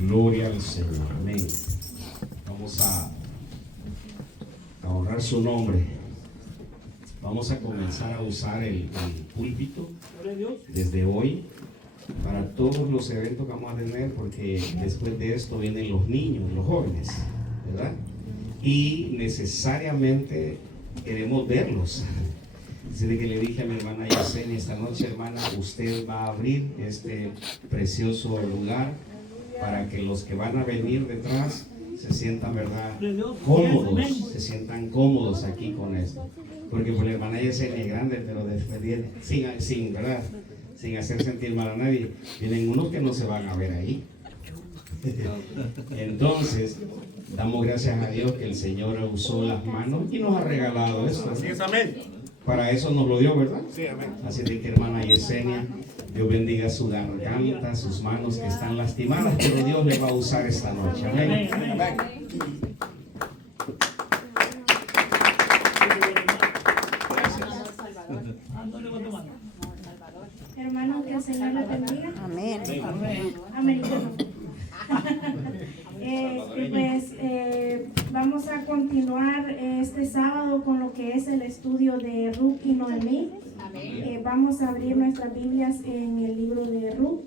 Gloria al Señor. Amén. Vamos a honrar su nombre. Vamos a comenzar a usar el púlpito desde hoy para todos los eventos que vamos a tener, porque después de esto vienen los niños, los jóvenes, ¿verdad? Y necesariamente queremos verlos. Desde que le dije a mi hermana Yesenia esta noche: hermana, usted va a abrir este precioso lugar para que los que van a venir detrás se sientan, ¿verdad?, cómodos, se sientan cómodos aquí con esto. Porque por la hermana Yesenia es grande, pero después viene, sin ¿verdad?, sin hacer sentir mal a nadie, vienen unos que no se van a ver ahí. Entonces, damos gracias a Dios que el Señor usó las manos y nos ha regalado esto. Así es, amén. Para eso nos lo dio, ¿verdad? Sí, amén. Así de que, hermana Yesenia, Dios bendiga su garganta, sus manos que están lastimadas, pero Dios le va a usar esta noche. Amén. Amén. Hermanos, que el Señor los bendiga. Amén. Americano. Vamos a continuar este sábado con lo que es el estudio de Ruth y Noemí. Vamos a abrir nuestras Biblias en el libro de Ruth.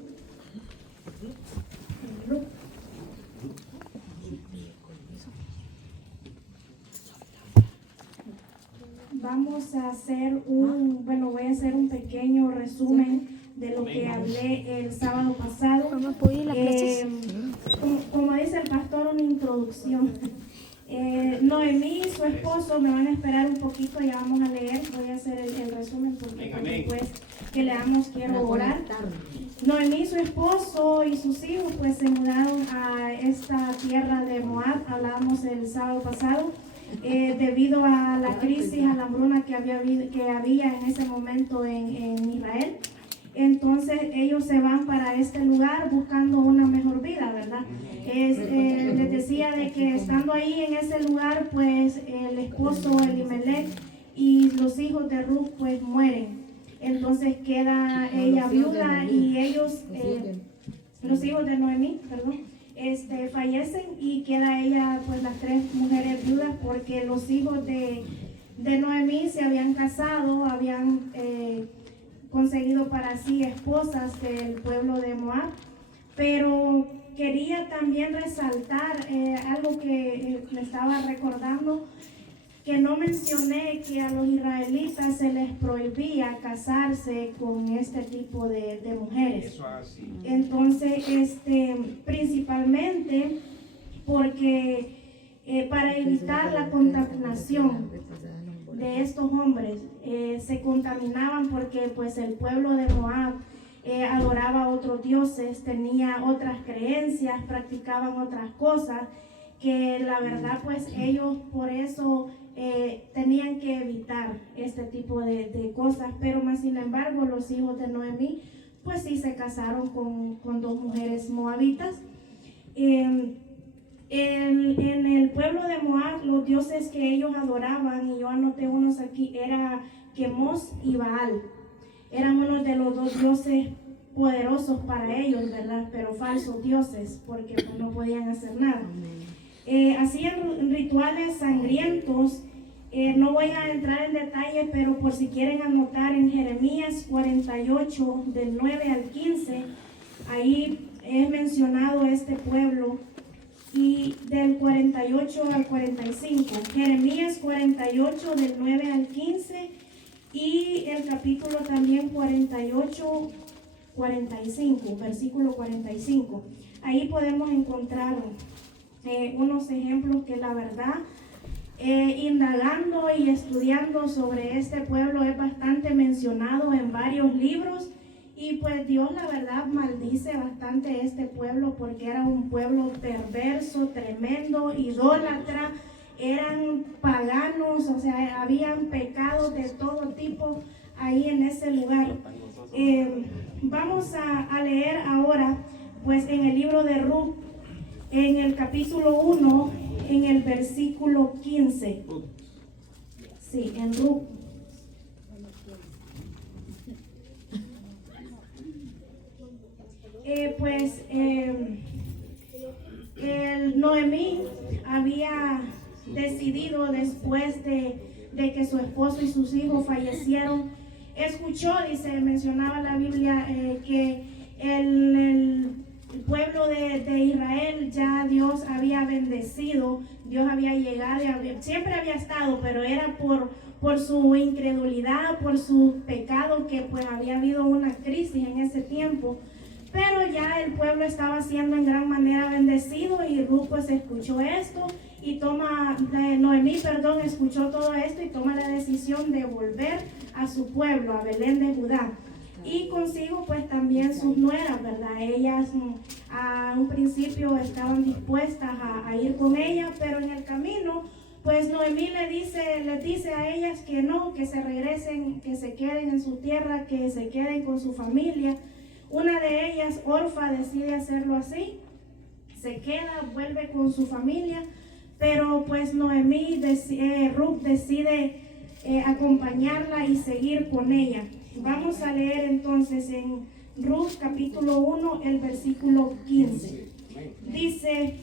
Vamos a hacer voy a hacer un pequeño resumen de lo que hablé el sábado pasado. Como dice el pastor, una introducción. Noemí y su esposo, me van a esperar un poquito, ya vamos a leer, voy a hacer el resumen porque después que leamos quiero orar. Noemí, su esposo y sus hijos pues se mudaron a esta tierra de Moab, hablábamos el sábado pasado. Debido a la crisis, a la hambruna que había en ese momento en Israel. Entonces ellos se van para este lugar buscando una mejor vida, ¿verdad? Les decía de que estando ahí en ese lugar, pues el esposo Elimelech y los hijos de Ruth pues mueren. Entonces queda ella viuda y ellos, los hijos de Noemí, fallecen y queda ella, pues las tres mujeres viudas, porque los hijos de Noemí se habían casado, habían conseguido para sí esposas del pueblo de Moab. Pero quería también resaltar algo que me estaba recordando, que no mencioné que a los israelitas se les prohibía casarse con este tipo de mujeres. Entonces, principalmente porque para evitar la contaminación de estos hombres, se contaminaban porque pues el pueblo de Moab adoraba a otros dioses, tenía otras creencias, practicaban otras cosas que la verdad pues ellos por eso tenían que evitar este tipo de cosas. Pero más sin embargo los hijos de Noemí pues sí se casaron con dos mujeres moabitas. En el pueblo de Moab, los dioses que ellos adoraban, y yo anoté unos aquí, era Quemos y Baal. Eran uno de los dos dioses poderosos para ellos, ¿verdad? Pero falsos dioses, porque pues, no podían hacer nada. Hacían rituales sangrientos. No voy a entrar en detalle, pero por si quieren anotar, en Jeremías 48, del 9 al 15, ahí es mencionado este pueblo. Y del 48 al 45, Jeremías 48 del 9 al 15 y el capítulo también 48, 45, versículo 45. Ahí podemos encontrar unos ejemplos que la verdad, indagando y estudiando sobre este pueblo, es bastante mencionado en varios libros. Y pues Dios la verdad maldice bastante este pueblo porque era un pueblo perverso, tremendo, idólatra, eran paganos, o sea, habían pecados de todo tipo ahí en ese lugar. Vamos a leer ahora pues en el libro de Ruth, en el capítulo 1, en el versículo 15. Sí, en Ruth. Noemí había decidido, después de que su esposo y sus hijos fallecieron, escuchó, dice, mencionaba la Biblia, que el pueblo de Israel ya Dios había bendecido, Dios había llegado, siempre había estado, pero era por su incredulidad, por su pecado, que pues había habido una crisis en ese tiempo. Pero ya el pueblo estaba siendo en gran manera bendecido, y Ruth pues escuchó esto y Noemí escuchó todo esto y toma la decisión de volver a su pueblo, a Belén de Judá. Y consigo pues también sus nueras, ¿verdad? Ellas a un principio estaban dispuestas a ir con ella, pero en el camino pues Noemí les dice a ellas que no, que se regresen, que se queden en su tierra, que se queden con su familia. Una de ellas, Orfa, decide hacerlo así, se queda, vuelve con su familia, pero pues Ruth decide acompañarla y seguir con ella. Vamos a leer entonces en Ruth capítulo 1, el versículo 15. Dice,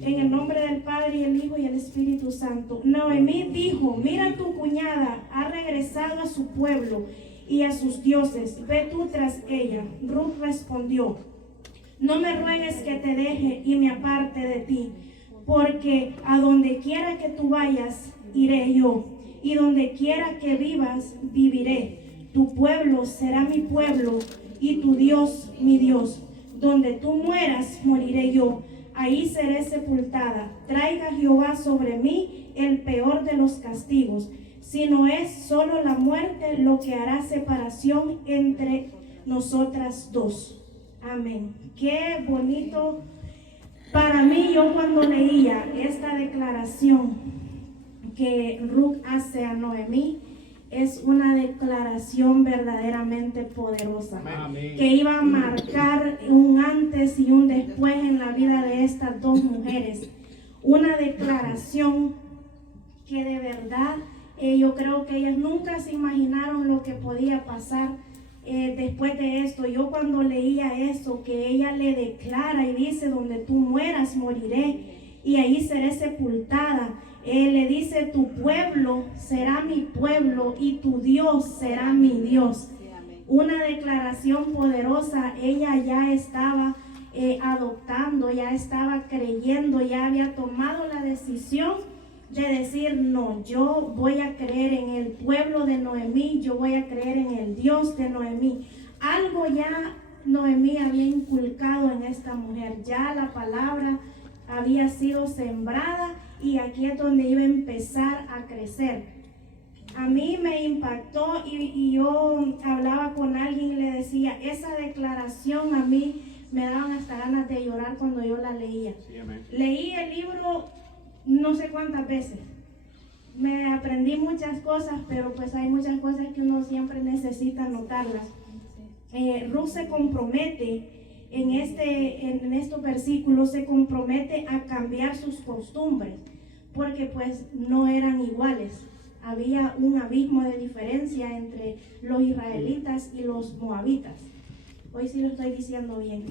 en el nombre del Padre, y el Hijo, y el Espíritu Santo. Noemí dijo, mira, tu cuñada ha regresado a su pueblo y a sus dioses, ve tú tras ella. Ruth respondió, no me ruegues que te deje y me aparte de ti, porque a donde quiera que tú vayas, iré yo, y donde quiera que vivas, viviré. Tu pueblo será mi pueblo, y tu Dios mi Dios. Donde tú mueras, moriré yo, ahí seré sepultada. Traiga Jehová sobre mí el peor de los castigos, si no es solo la muerte lo que hará separación entre nosotras dos. Amén. Qué bonito para mí. Yo cuando leía esta declaración que Ruth hace a Noemí, es una declaración verdaderamente poderosa. Amén. Que iba a marcar un antes y un después en la vida de estas dos mujeres. Una declaración que de verdad yo creo que ellas nunca se imaginaron lo que podía pasar después de esto. Yo cuando leía eso, que ella le declara y dice, donde tú mueras, moriré, y ahí seré sepultada. Le dice, tu pueblo será mi pueblo y tu Dios será mi Dios. Una declaración poderosa. Ella ya estaba adoptando, ya estaba creyendo, ya había tomado la decisión de decir, no, yo voy a creer en el pueblo de Noemí, yo voy a creer en el Dios de Noemí. Algo ya Noemí había inculcado en esta mujer, ya la palabra había sido sembrada, y aquí es donde iba a empezar a crecer. A mí me impactó, y yo hablaba con alguien y le decía, esa declaración a mí me daban hasta ganas de llorar cuando yo la leía. Sí, leí el libro no sé cuántas veces, me aprendí muchas cosas, pero pues hay muchas cosas que uno siempre necesita anotarlas. Ruth se compromete en estos versículos, se compromete a cambiar sus costumbres, porque pues no eran iguales. Había un abismo de diferencia entre los israelitas y los moabitas. Hoy sí lo estoy diciendo bien.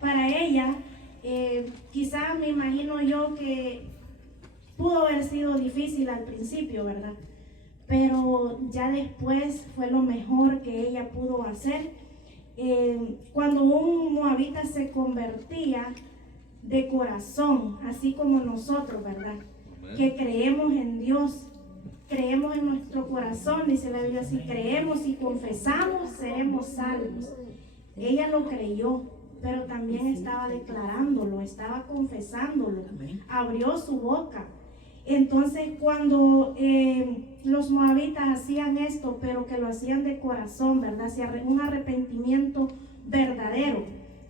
Para ella, quizás me imagino yo que pudo haber sido difícil al principio, ¿verdad? Pero ya después fue lo mejor que ella pudo hacer. Cuando un moabita se convertía de corazón, así como nosotros, ¿verdad? Que creemos en Dios, creemos en nuestro corazón, dice la Biblia, si creemos y confesamos, seremos salvos. Ella lo creyó, pero también estaba declarándolo, estaba confesándolo, abrió su boca. Entonces cuando los moabitas hacían esto, pero que lo hacían de corazón, ¿verdad? Hacia un arrepentimiento verdadero,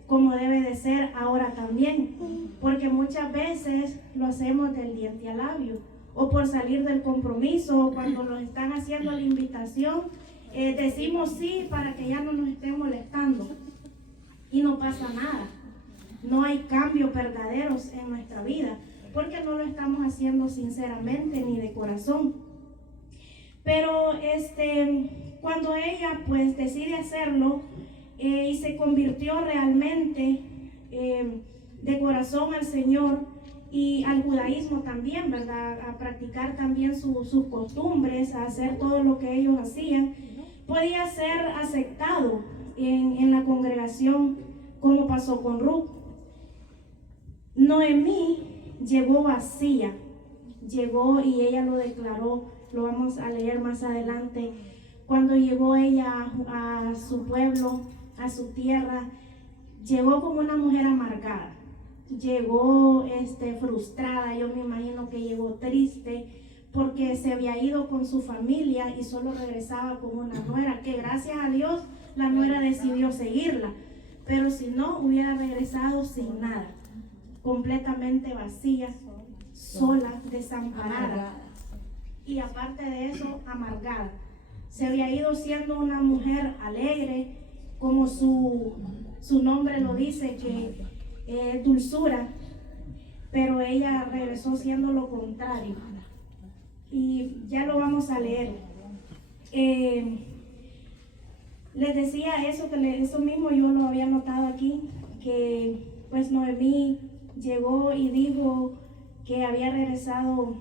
como debe de ser ahora también, porque muchas veces lo hacemos del diente al labio, o por salir del compromiso, o cuando nos están haciendo la invitación, decimos sí para que ya no nos estén molestando, y no pasa nada. No hay cambios verdaderos en nuestra vida, porque no lo estamos haciendo sinceramente ni de corazón. Pero cuando ella pues decide hacerlo y se convirtió realmente de corazón al Señor y al judaísmo también, ¿verdad? A practicar también sus costumbres, a hacer todo lo que ellos hacían, podía ser aceptado en la congregación, como pasó con Ruth. Noemí llegó vacía, llegó y ella lo declaró, lo vamos a leer más adelante. Cuando llegó ella a su pueblo, a su tierra, llegó como una mujer amargada, llegó frustrada, yo me imagino que llegó triste porque se había ido con su familia y solo regresaba con una nuera, que gracias a Dios la nuera decidió seguirla, pero si no hubiera regresado sin nada, completamente vacía, sola, desamparada y aparte de eso amargada. Se había ido siendo una mujer alegre, como su nombre lo dice, que es dulzura, pero ella regresó siendo lo contrario. Y ya lo vamos a leer. Les decía eso mismo yo lo había notado aquí, que pues Noemí llegó y dijo que había regresado,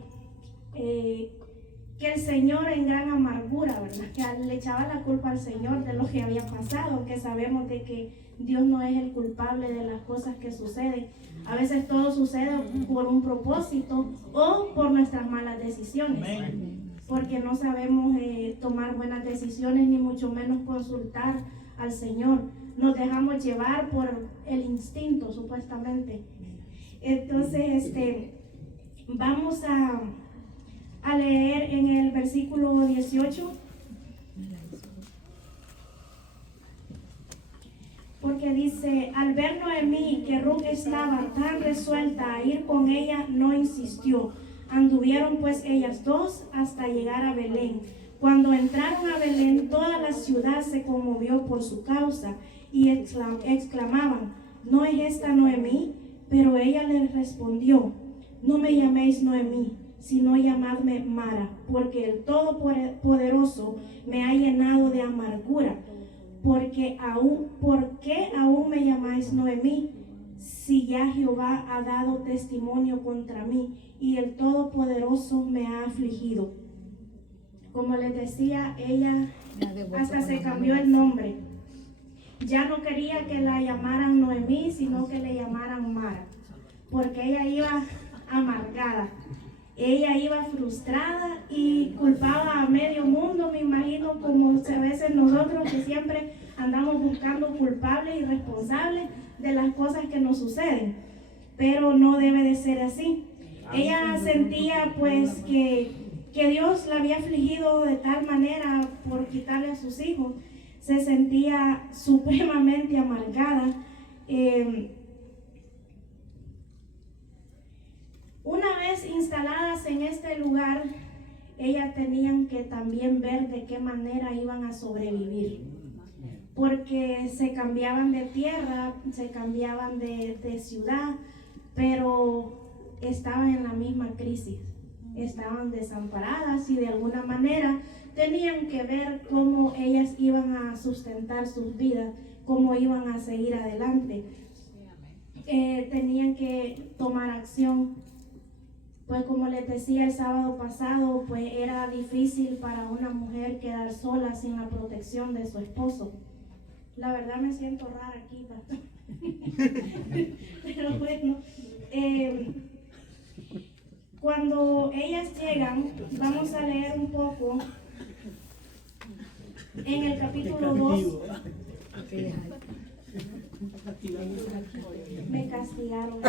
que el Señor en gran amargura, ¿verdad? Que le echaba la culpa al Señor de lo que había pasado, que sabemos de que Dios no es el culpable de las cosas que suceden. A veces todo sucede por un propósito o por nuestras malas decisiones. Porque no sabemos tomar buenas decisiones, ni mucho menos consultar al Señor. Nos dejamos llevar por el instinto, supuestamente. Entonces, vamos a leer en el versículo 18. Porque dice, al ver Noemí que Ruth estaba tan resuelta a ir con ella, no insistió. Anduvieron pues ellas dos hasta llegar a Belén. Cuando entraron a Belén, toda la ciudad se conmovió por su causa y exclamaban, ¿no es esta Noemí? Pero ella les respondió, no me llaméis Noemí, sino llamadme Mara, porque el Todopoderoso me ha llenado de amargura. ¿Por qué aún me llamáis Noemí? Si ya Jehová ha dado testimonio contra mí y el Todopoderoso me ha afligido. Como les decía, ella hasta se cambió el nombre. Ya no quería que la llamaran Noemí, sino que le llamaran Mara, porque ella iba amargada. Ella iba frustrada y culpaba a medio mundo, me imagino, como a veces nosotros que siempre andamos buscando culpables y responsables de las cosas que nos suceden. Pero no debe de ser así. Ella sentía pues que Dios la había afligido de tal manera por quitarle a sus hijos. Se sentía supremamente amargada. Una vez instaladas en este lugar, ellas tenían que también ver de qué manera iban a sobrevivir, porque se cambiaban de tierra, se cambiaban de ciudad, pero estaban en la misma crisis, estaban desamparadas y de alguna manera tenían que ver cómo ellas iban a sustentar sus vidas, cómo iban a seguir adelante. Tenían que tomar acción. Pues como les decía el sábado pasado, pues era difícil para una mujer quedar sola sin la protección de su esposo. La verdad me siento rara aquí, pastor. Pero bueno, cuando ellas llegan, vamos a leer un poco en el capítulo 2. Me castigaron.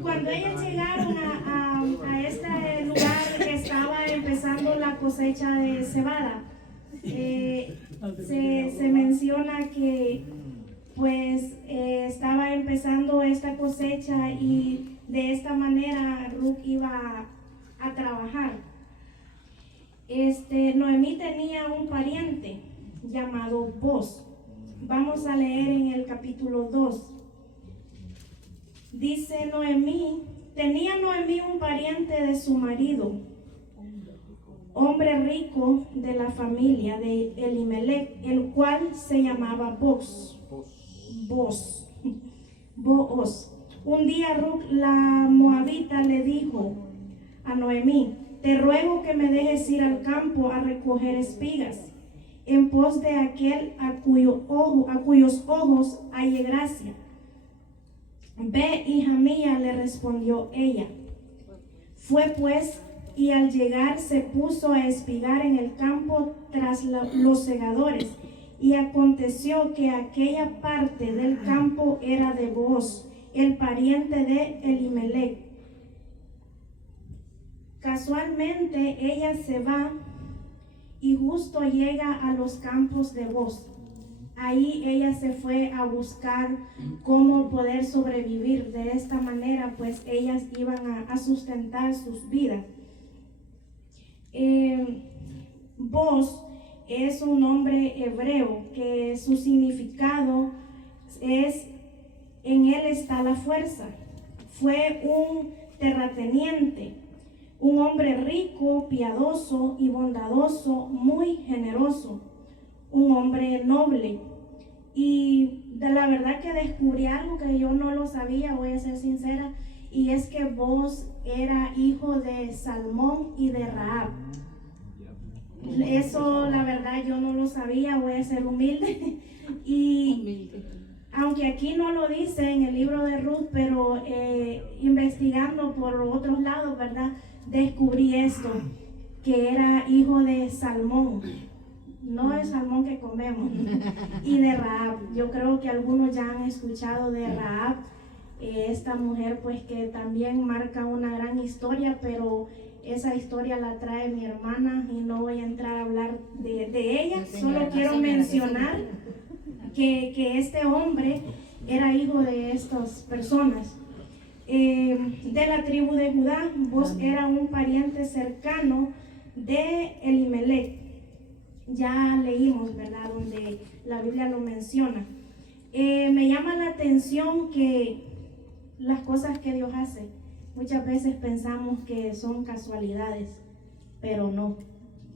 Cuando ellas llegaron a este lugar que estaba empezando la cosecha de cebada, se menciona que pues estaba empezando esta cosecha y de esta manera Ruth iba a trabajar. Noemí tenía un pariente llamado Boz. Vamos a leer en el capítulo 2. Dice, Noemí Tenía Noemí un pariente de su marido, hombre rico de la familia de Elimelech, el cual se llamaba Booz. Un día Ruth la moabita le dijo a Noemí: te ruego que me dejes ir al campo a recoger espigas, en pos de aquel a cuyos ojos halle gracia. Ve, hija mía, le respondió ella. Fue pues, y al llegar se puso a espigar en el campo tras los segadores. Y aconteció que aquella parte del campo era de Booz, el pariente de Elimelech. Casualmente ella se va y justo llega a los campos de Booz. Ahí ella se fue a buscar cómo poder sobrevivir. De esta manera, pues ellas iban a sustentar sus vidas. Booz es un nombre hebreo que su significado es: en él está la fuerza. Fue un terrateniente, un hombre rico, piadoso y bondadoso, muy generoso, un hombre noble. Y de la verdad que descubrí algo que yo no lo sabía, voy a ser sincera, y es que Booz era hijo de Salmón y de Rahab. Eso la verdad yo no lo sabía, voy a ser humilde. Y aunque aquí no lo dice en el libro de Ruth, pero investigando por otros lados, ¿verdad? Descubrí esto, que era hijo de Salmón, no el salmón que comemos, y de Rahab. Yo creo que algunos ya han escuchado de Rahab, esta mujer pues que también marca una gran historia, pero esa historia la trae mi hermana y no voy a entrar a hablar de ella. Solo quiero mencionar que este hombre era hijo de estas personas. De la tribu de Judá. Booz era un pariente cercano de Elimelech. Ya leímos, ¿verdad?, donde la Biblia lo menciona. Me llama la atención que las cosas que Dios hace, muchas veces pensamos que son casualidades, pero no.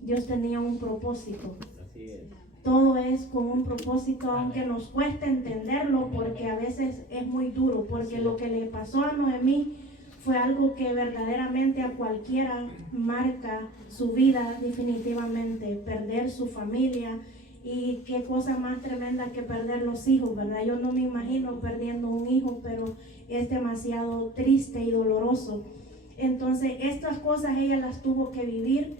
Dios tenía un propósito. Así es. Todo es con un propósito, aunque nos cueste entenderlo, porque a veces es muy duro, porque lo que le pasó a Noemí fue algo que verdaderamente a cualquiera marca su vida definitivamente, perder su familia, y qué cosa más tremenda que perder los hijos, ¿verdad? Yo no me imagino perdiendo un hijo, pero es demasiado triste y doloroso. Entonces estas cosas ella las tuvo que vivir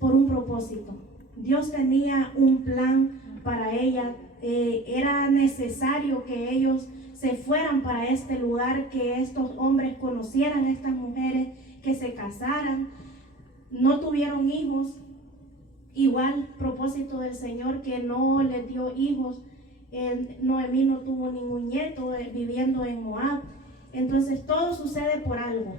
por un propósito. Dios tenía un plan para ella. Era necesario que ellos se fueran para este lugar, que estos hombres conocieran a estas mujeres, que se casaran. No tuvieron hijos. Igual propósito del Señor, que no les dio hijos. Noemí no tuvo ningún nieto viviendo en Moab. Entonces todo sucede por algo,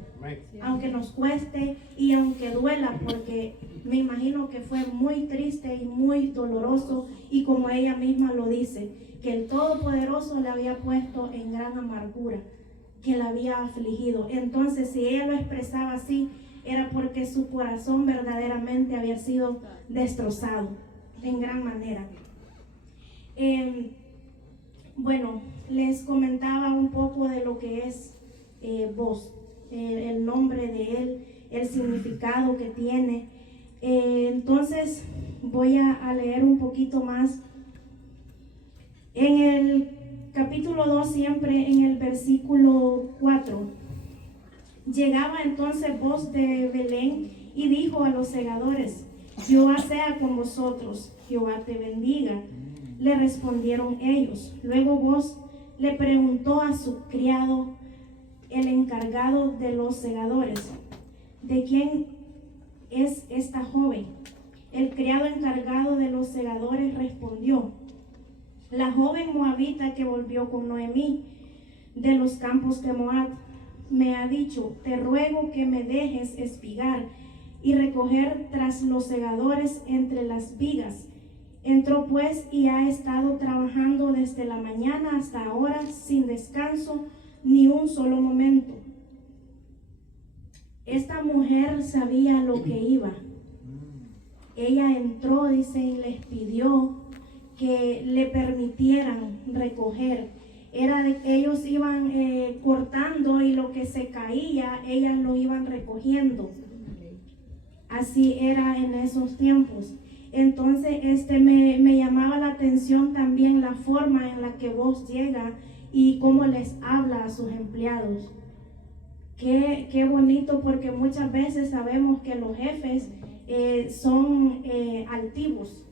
aunque nos cueste y aunque duela, porque me imagino que fue muy triste y muy doloroso, y como ella misma lo dice, que el Todopoderoso la había puesto en gran amargura, que la había afligido. Entonces si ella lo expresaba así, era porque su corazón verdaderamente había sido destrozado en gran manera. Bueno, les comentaba un poco de lo que es Booz, el nombre de él, el significado que tiene. Entonces voy a leer un poquito más. En el capítulo 2, siempre en el versículo 4, llegaba entonces Booz de Belén y dijo a los segadores: Jehová sea con vosotros, Jehová te bendiga. Le respondieron ellos. Luego Booz le preguntó a su criado, el encargado de los segadores: ¿de quién es esta joven? El criado encargado de los segadores respondió: la joven moabita que volvió con Noemí de los campos de Moab me ha dicho: te ruego que me dejes espigar y recoger tras los segadores entre las vigas. Entró pues y ha estado trabajando desde la mañana hasta ahora sin descanso ni un solo momento. esta mujer sabía lo que iba. Ella entró, dice, y les pidió que le permitieran recoger. Ellos iban cortando y lo que se caía, ellas lo iban recogiendo. Así era en esos tiempos. Entonces me llamaba la atención también la forma en la que vos llega y cómo les habla a sus empleados. Qué bonito, porque muchas veces sabemos que los jefes son altivos,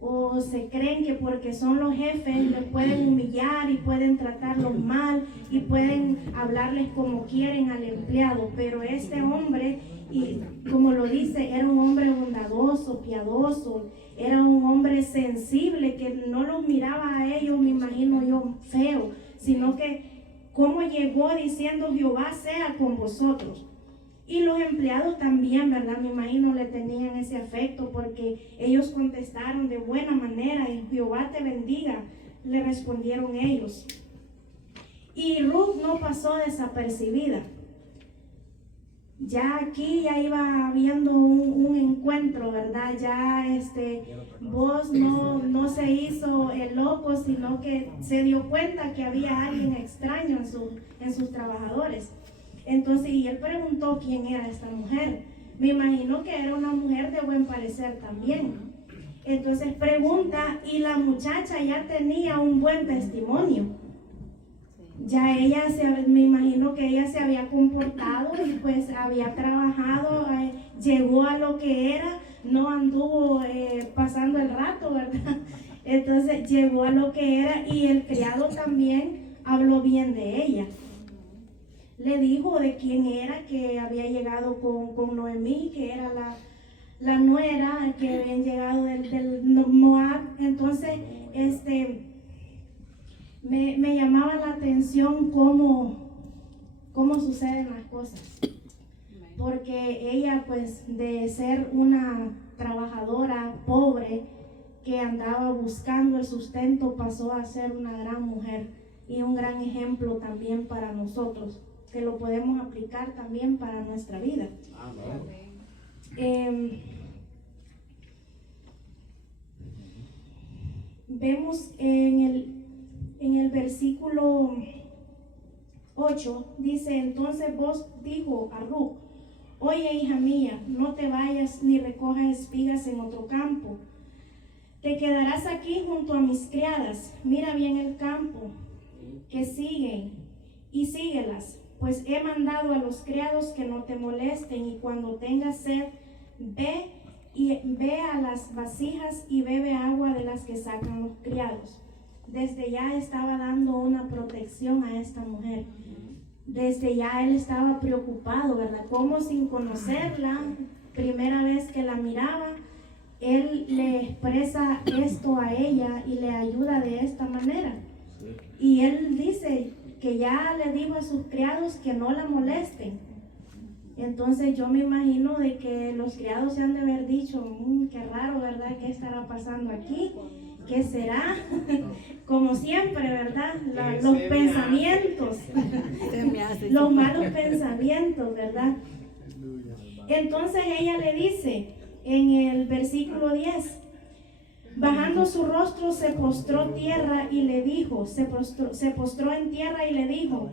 o se creen que porque son los jefes les pueden humillar y pueden tratarlos mal y pueden hablarles como quieren al empleado. Pero este hombre, y como lo dice, era un hombre bondadoso, piadoso, era un hombre sensible, que no los miraba a ellos, me imagino yo, feo, sino que cómo llegó diciendo: Jehová sea con vosotros. Y los empleados también, ¿verdad? Me imagino le tenían ese afecto, porque ellos contestaron de buena manera: Jehová te bendiga, le respondieron ellos. Y Ruth no pasó desapercibida. Ya aquí ya iba habiendo un encuentro, ¿verdad? Ya vos no se hizo el loco, sino que se dio cuenta que había alguien extraño en sus trabajadores. Entonces, y él preguntó quién era esta mujer. Me imagino que era una mujer de buen parecer también. Entonces pregunta, y la muchacha ya tenía un buen testimonio. Ya me imagino que ella se había comportado y pues había trabajado, llegó a lo que era, no anduvo pasando el rato, ¿verdad? Entonces llegó a lo que era, y el criado también habló bien de ella. Le dijo de quién era, que había llegado con Noemí, que era la nuera, que habían llegado del Moab. Entonces, me llamaba la atención cómo suceden las cosas. Porque ella, pues, de ser una trabajadora pobre que andaba buscando el sustento, pasó a ser una gran mujer y un gran ejemplo también para nosotros, que lo podemos aplicar también para nuestra vida. Vemos en el versículo 8, dice: entonces vos dijo a Ruth: oye, hija mía, no te vayas ni recojas espigas en otro campo. Te quedarás aquí junto a mis criadas. Mira bien el campo que siguen y síguelas. Pues he mandado a los criados que no te molesten, y cuando tengas sed, ve a las vasijas y bebe agua de las que sacan los criados. Desde ya estaba dando una protección a esta mujer. Desde ya él estaba preocupado, ¿verdad? Como sin conocerla, primera vez que la miraba, él le expresa esto a ella y le ayuda de esta manera. Y él dice que ya le dijo a sus criados que no la molesten. Entonces yo me imagino de que los criados se han de haber dicho: qué raro, ¿verdad? ¿Qué estará pasando aquí? ¿Qué será? Como siempre, ¿verdad? Los pensamientos, los malos pensamientos, ¿verdad? Entonces ella le dice en el versículo 10: bajando su rostro se postró tierra y le dijo, se postró en tierra y le dijo: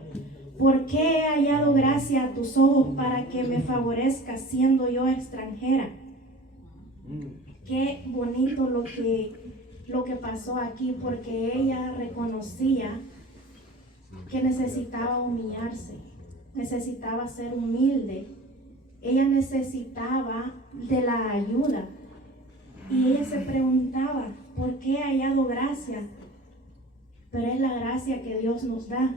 ¿por qué he hallado gracia a tus ojos para que me favorezcas siendo yo extranjera? Qué bonito lo que pasó aquí, porque ella reconocía que necesitaba humillarse, necesitaba ser humilde, ella necesitaba de la ayuda. Y ella se preguntaba: ¿por qué he hallado gracia? Pero es la gracia que Dios nos da.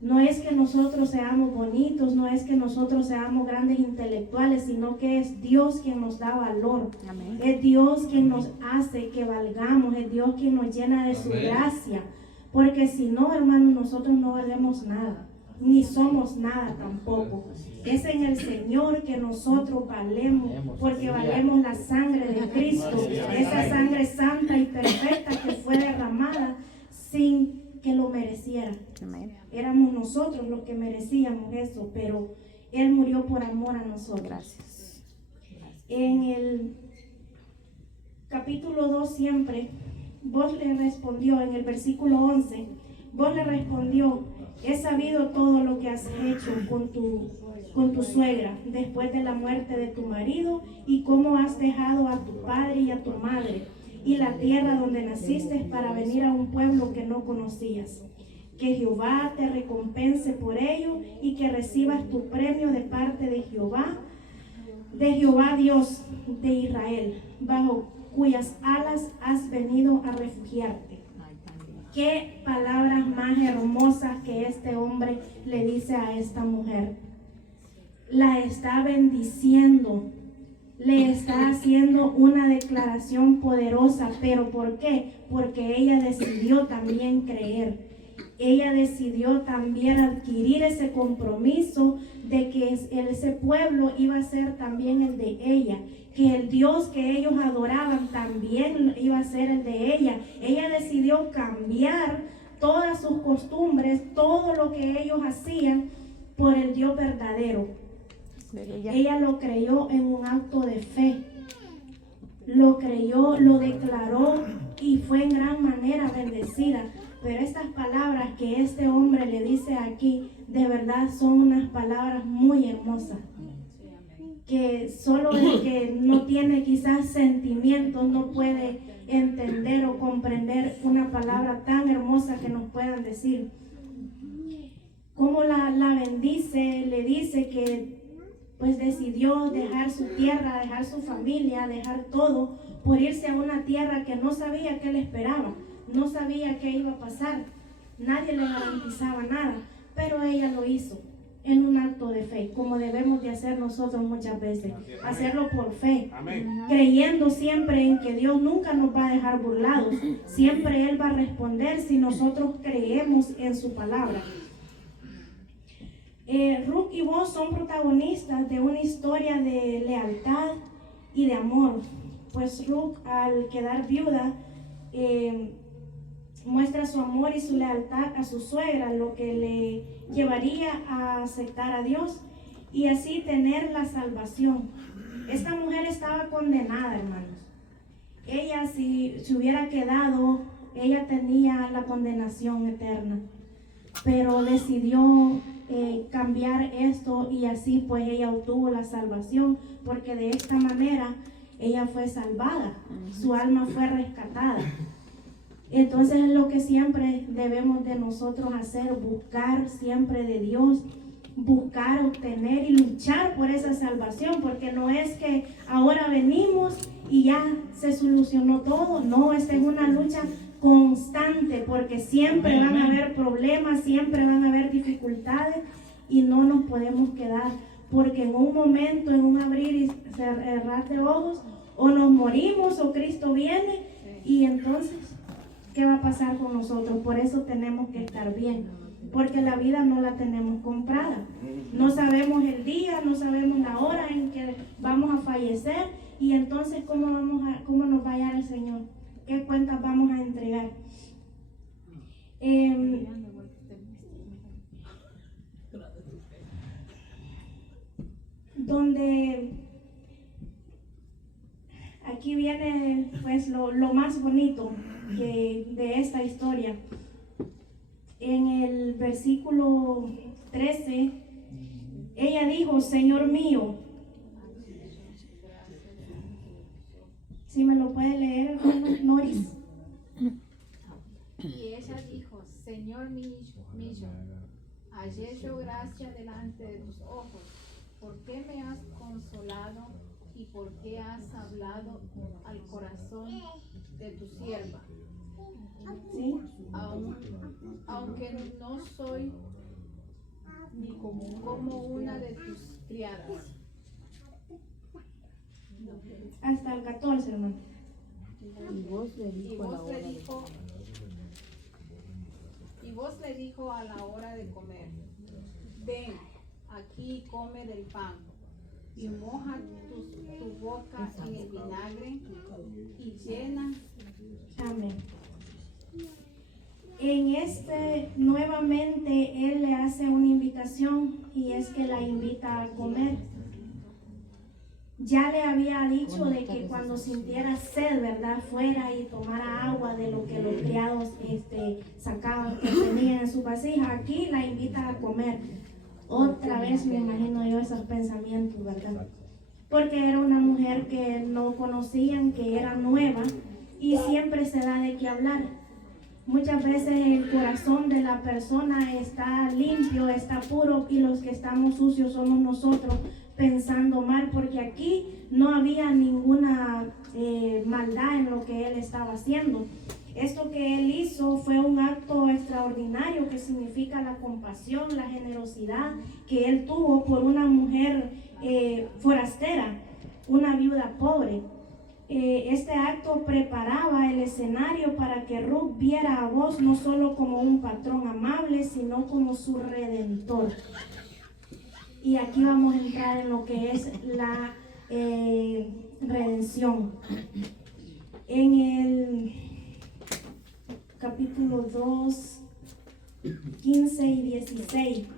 No es que nosotros seamos bonitos, no es que nosotros seamos grandes intelectuales, sino que es Dios quien nos da valor. Amén. Es Dios quien nos hace que valgamos, es Dios quien nos llena de su gracia. Porque si no, hermanos, nosotros no valemos nada, ni somos nada tampoco. Es en el Señor que nosotros valemos, porque valemos la sangre de Cristo, esa sangre santa y perfecta que fue derramada sin que lo mereciera. Amén. Éramos nosotros los que merecíamos eso, pero Él murió por amor a nosotros. Gracias. En el capítulo 2 siempre, vos le respondió, en el versículo 11, vos le respondió, he sabido todo lo que has hecho con tu suegra después de la muerte de tu marido y cómo has dejado a tu padre y a tu madre y la tierra donde naciste para venir a un pueblo que no conocías. Que Jehová te recompense por ello y que recibas tu premio de parte de Jehová Dios de Israel, bajo cuyas alas has venido a refugiarte. Qué palabras más hermosas que este hombre le dice a esta mujer. La está bendiciendo, le está haciendo una declaración poderosa. ¿Pero por qué? Porque ella decidió también creer. Ella decidió también adquirir ese compromiso de que ese pueblo iba a ser también el de ella, que el Dios que ellos adoraban también iba a ser el de ella. Ella decidió cambiar todas sus costumbres, todo lo que ellos hacían por el Dios verdadero. Ella lo creyó en un acto de fe, lo creyó, lo declaró y fue en gran manera bendecida. Pero estas palabras que este hombre le dice aquí, de verdad son unas palabras muy hermosas, que solo el que no tiene quizás sentimientos no puede entender o comprender una palabra tan hermosa que nos puedan decir. Cómo la bendice, le dice que pues decidió dejar su tierra, dejar su familia, dejar todo por irse a una tierra que no sabía qué le esperaba. No sabía qué iba a pasar, nadie le garantizaba nada, pero ella lo hizo en un acto de fe, como debemos de hacer nosotros muchas veces, hacerlo por fe, creyendo siempre en que Dios nunca nos va a dejar burlados, siempre Él va a responder si nosotros creemos en su palabra. Ruth y Boaz son protagonistas de una historia de lealtad y de amor, pues Ruth, al quedar viuda, muestra su amor y su lealtad a su suegra, lo que le llevaría a aceptar a Dios y así tener la salvación. Esta mujer estaba condenada, hermanos. Ella, si se hubiera quedado, ella tenía la condenación eterna, pero decidió cambiar esto y así pues ella obtuvo la salvación, porque de esta manera ella fue salvada, su alma fue rescatada. Entonces es lo que siempre debemos de nosotros hacer, buscar siempre de Dios, buscar, obtener y luchar por esa salvación, porque no es que ahora venimos y ya se solucionó todo. No, esta es una lucha constante, porque siempre van a haber problemas, siempre van a haber dificultades y no nos podemos quedar, porque en un momento, en un abrir y cerrar de ojos, o nos morimos o Cristo viene y entonces ¿qué va a pasar con nosotros? Por eso tenemos que estar bien, porque la vida no la tenemos comprada. No sabemos el día, no sabemos la hora en que vamos a fallecer y entonces cómo nos va a hallar el Señor, qué cuentas vamos a entregar. Donde aquí viene pues lo más bonito de esta historia. En el versículo 13, ella dijo, Señor mío. Si me lo puede leer, hermano Noris. Y ella dijo, Señor mío, hallé yo gracia delante de tus ojos. ¿Por qué me has consolado y por qué has hablado al corazón de tu sierva? ¿Sí? Aunque no soy ni como una de tus criadas. Hasta el 14, hermano. Y vos le dijo a la hora de comer, ven, aquí come del pan, y moja tu boca en el vinagre, y llena. Amén. nuevamente él le hace una invitación y es que la invita a comer. Ya le había dicho de que cuando sintiera sed, ¿verdad?, fuera y tomara agua de lo que los criados sacaban, que tenían en su vasija. Aquí la invita a comer. Otra vez me imagino yo esos pensamientos, ¿verdad? Porque era una mujer que no conocían, que era nueva y siempre se da de qué hablar. Muchas veces el corazón de la persona está limpio, está puro, y los que estamos sucios somos nosotros pensando mal, porque aquí no había ninguna maldad en lo que él estaba haciendo. Esto que él hizo fue un acto extraordinario que significa la compasión, la generosidad que él tuvo por una mujer forastera, una viuda pobre. Este acto preparaba el escenario para que Ruth viera a Booz no solo como un patrón amable, sino como su redentor. Y aquí vamos a entrar en lo que es la redención. En el capítulo 2, 15 y 16.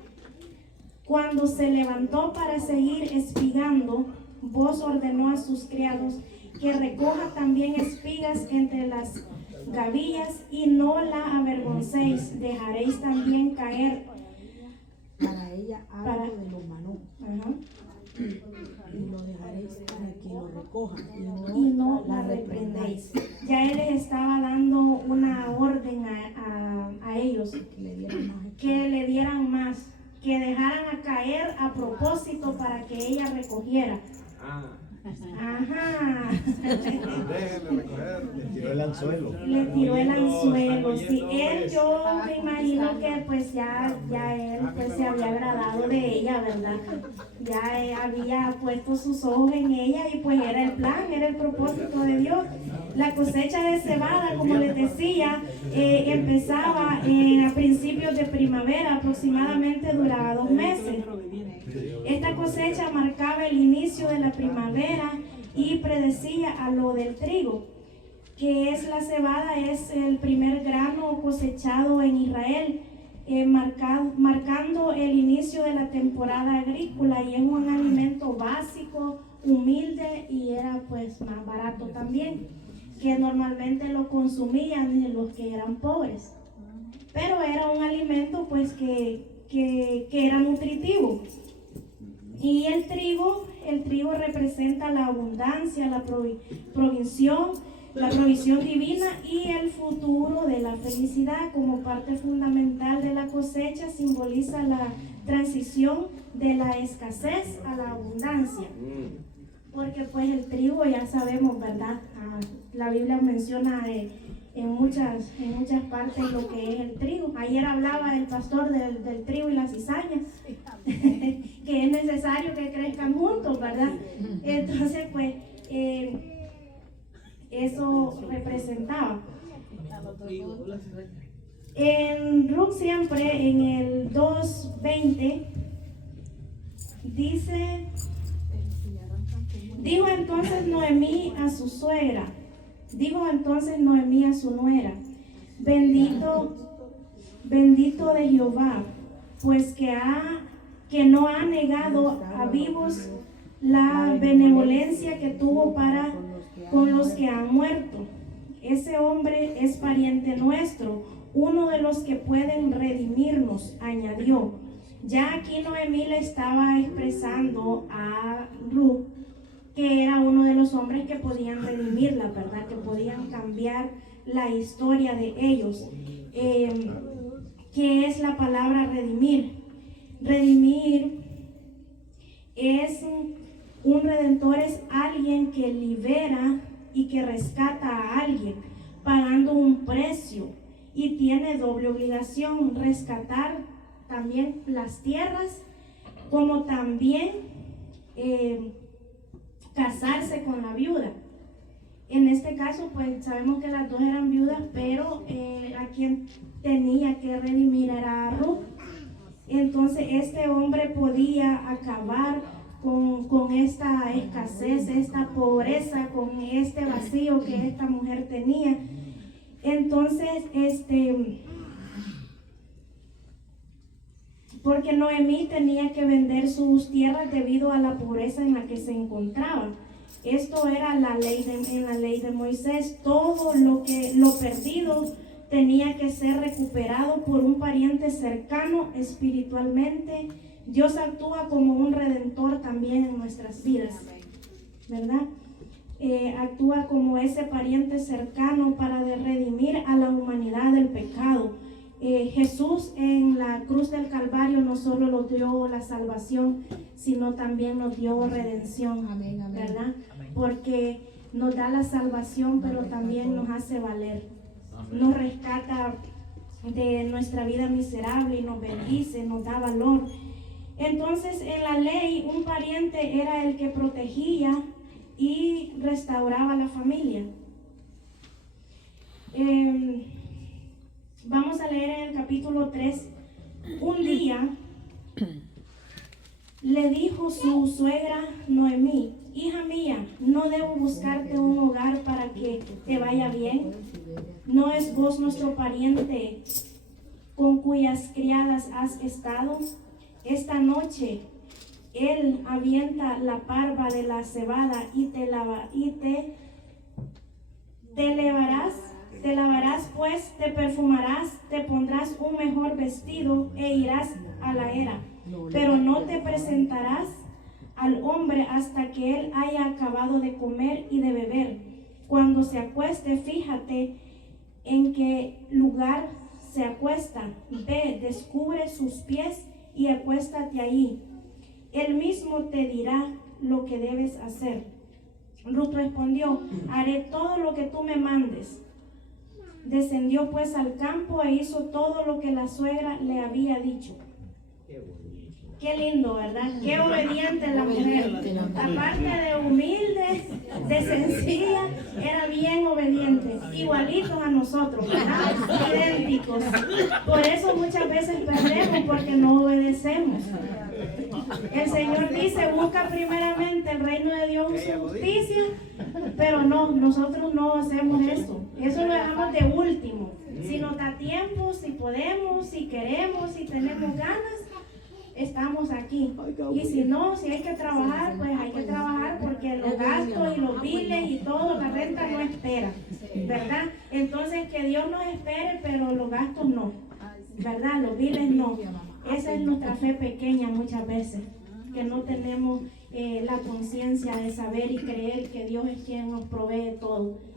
Cuando se levantó para seguir espigando, Booz ordenó a sus criados que recoja también espigas entre las gavillas y no la avergoncéis, dejaréis también caer para ella algo de lo manó. Y lo dejaréis para que lo recoja y no la reprendáis. Ya él les estaba dando una orden a ellos que le dieran más, que dejaran a caer a propósito para que ella recogiera. Ajá. Déjenme recoger. Le tiró el anzuelo. Le tiró el anzuelo, sí. Él, yo me imagino que pues ya él pues se había agradado de ella, ¿verdad? Ya había puesto sus ojos en ella y pues era el plan, era el propósito de Dios. La cosecha de cebada, como les decía, empezaba a principios de primavera, aproximadamente duraba 2 meses. Esta cosecha marcaba el inicio de la primavera y predecía a lo del trigo, que es la cebada, es el primer grano cosechado en Israel, marcando el inicio de la temporada agrícola, y es un alimento básico, humilde, y era pues más barato también, que normalmente lo consumían los que eran pobres, pero era un alimento pues que era nutritivo. Y el trigo representa la abundancia, la provisión divina y el futuro de la felicidad. Como parte fundamental de la cosecha, simboliza la transición de la escasez a la abundancia. Porque pues el trigo, ya sabemos, ¿verdad? La Biblia menciona en muchas partes lo que es el trigo. Ayer hablaba el pastor del trigo y la cizaña, que es necesario que crezcan juntos, ¿verdad? Entonces pues eso representaba. En Ruth siempre, en el 2:20, dice: dijo entonces Noemí a su nuera, bendito de Jehová, pues que no ha negado a vivos la benevolencia que tuvo para con los que han muerto. Ese hombre es pariente nuestro, uno de los que pueden redimirnos, añadió. Ya aquí Noemí le estaba expresando a Ruth que era uno de los hombres que podían redimirla, ¿verdad? Que podían cambiar la historia de ellos. ¿Qué es la palabra redimir? Redimir es un redentor, es alguien que libera y que rescata a alguien pagando un precio, y tiene doble obligación: rescatar también las tierras, como también casarse con la viuda. En este caso pues sabemos que las dos eran viudas, pero a quien tenía que redimir era a Ruth. Entonces este hombre podía acabar con esta escasez, esta pobreza, con este vacío que esta mujer tenía. Entonces porque Noemí tenía que vender sus tierras debido a la pobreza en la que se encontraba. Esto era en la ley de Moisés. Todo lo perdido tenía que ser recuperado por un pariente cercano espiritualmente. Dios actúa como un redentor también en nuestras vidas, ¿verdad? Actúa como ese pariente cercano para redimir a la humanidad del pecado. Jesús en la cruz del Calvario no solo nos dio la salvación, sino también nos dio redención, ¿verdad? Porque nos da la salvación, pero también nos hace valer. Nos rescata de nuestra vida miserable y nos bendice, nos da valor. Entonces, en la ley, un pariente era el que protegía y restauraba la familia. Vamos a leer en el capítulo 3. Un día le dijo su suegra Noemí: hija mía, ¿no debo buscarte un hogar para que te vaya bien? ¿No es vos nuestro pariente con cuyas criadas has estado? Esta noche él avienta la parva de la cebada y te lavarás, pues te perfumarás, te pondrás un mejor vestido e irás a la era. Pero no te presentarás al hombre hasta que él haya acabado de comer y de beber. Cuando se acueste, fíjate en qué lugar se acuesta. Ve, descubre sus pies y acuéstate ahí. Él mismo te dirá lo que debes hacer. Ruth respondió: haré todo lo que tú me mandes. Descendió pues al campo e hizo todo lo que la suegra le había dicho. Qué lindo, ¿verdad? Qué obediente la mujer. Aparte de humilde, de sencilla, era bien obediente. Igualitos a nosotros, ¿verdad? Idénticos. Por eso muchas veces perdemos, porque no obedecemos. El Señor dice: busca primeramente el reino de Dios y su justicia, pero no, nosotros no hacemos eso. Eso lo dejamos de último. Si nos da tiempo, si podemos, si queremos, si tenemos ganas, estamos aquí. Y si no, si hay que trabajar, pues hay que trabajar, porque los gastos y los biles y todo, la renta no espera, ¿verdad? Entonces que Dios nos espere, pero los gastos no, ¿verdad? Los biles no. Esa es nuestra fe pequeña muchas veces, que no tenemos la conciencia de saber y creer que Dios es quien nos provee todo.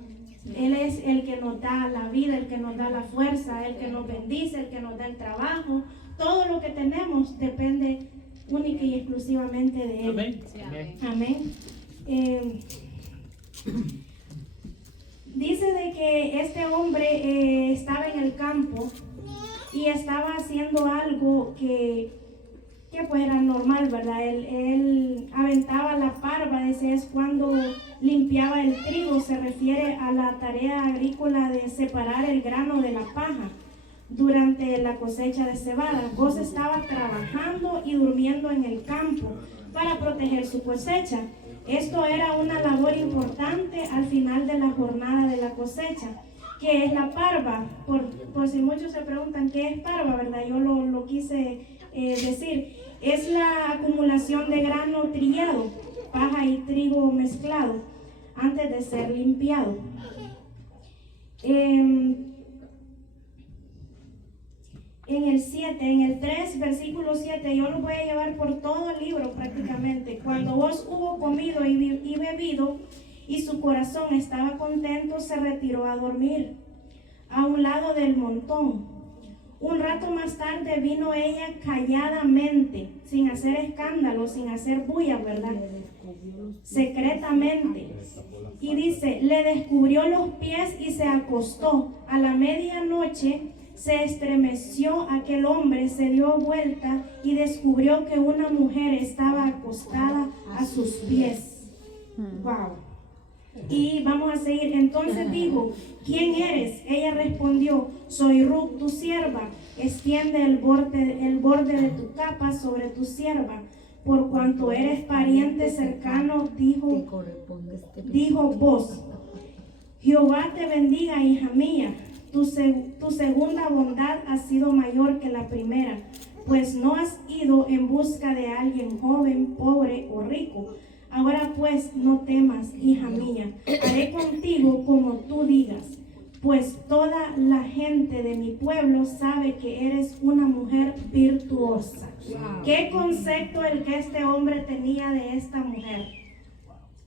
Él es el que nos da la vida, el que nos da la fuerza, el que nos bendice, el que nos da el trabajo. Todo lo que tenemos depende única y exclusivamente de Él. Amén. Amén. Dice de que este hombre estaba en el campo y estaba haciendo algo que pues era normal, ¿verdad? Él aventaba la parva, ese es cuando limpiaba el trigo, se refiere a la tarea agrícola de separar el grano de la paja durante la cosecha de cebada. Vos estaba trabajando y durmiendo en el campo para proteger su cosecha. Esto era una labor importante al final de la jornada de la cosecha. ¿Qué es la parva? Por si muchos se preguntan qué es parva, ¿verdad? Yo lo quise decir. Es la acumulación de grano trillado, paja y trigo mezclado, antes de ser limpiado. En el 3, versículo 7, yo lo voy a llevar por todo el libro prácticamente. Cuando vos hubo comido y bebido, y su corazón estaba contento, se retiró a dormir a un lado del montón. Un rato más tarde vino ella calladamente, sin hacer escándalo, sin hacer bulla, ¿verdad? Secretamente. Y dice, le descubrió los pies y se acostó. A la medianoche se estremeció aquel hombre, se dio vuelta y descubrió que una mujer estaba acostada a sus pies. Wow. Y vamos a seguir. Entonces dijo, ¿quién eres? Ella respondió, soy Ruth, tu sierva. Extiende el borde de tu capa sobre tu sierva, por cuanto eres pariente cercano, dijo vos. Jehová te bendiga, hija mía. Tu segunda bondad ha sido mayor que la primera, pues no has ido en busca de alguien joven, pobre o rico. Ahora pues no temas, hija mía, haré contigo como tú digas, pues toda la gente de mi pueblo sabe que eres una mujer virtuosa. ¿Qué concepto el que este hombre tenía de esta mujer?